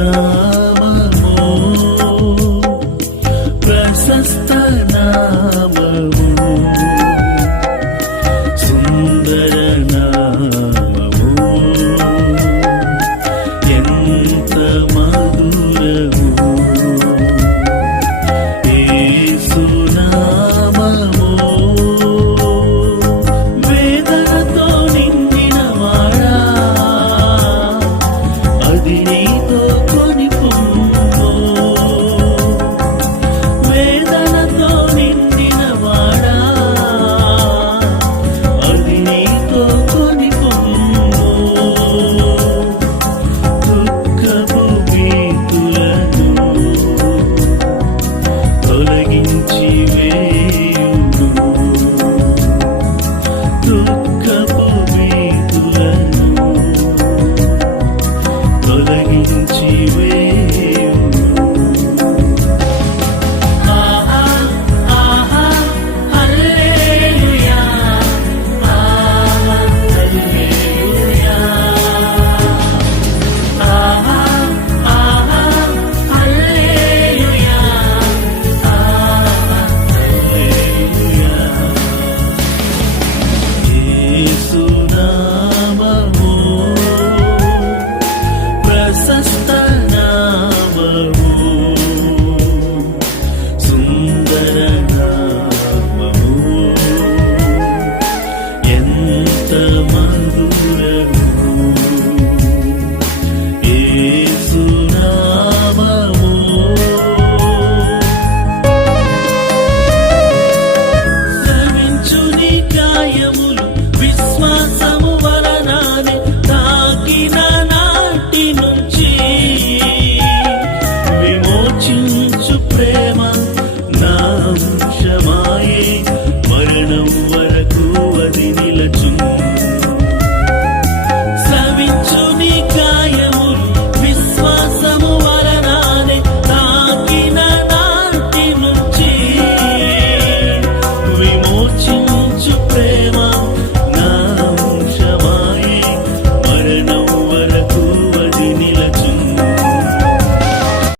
coração.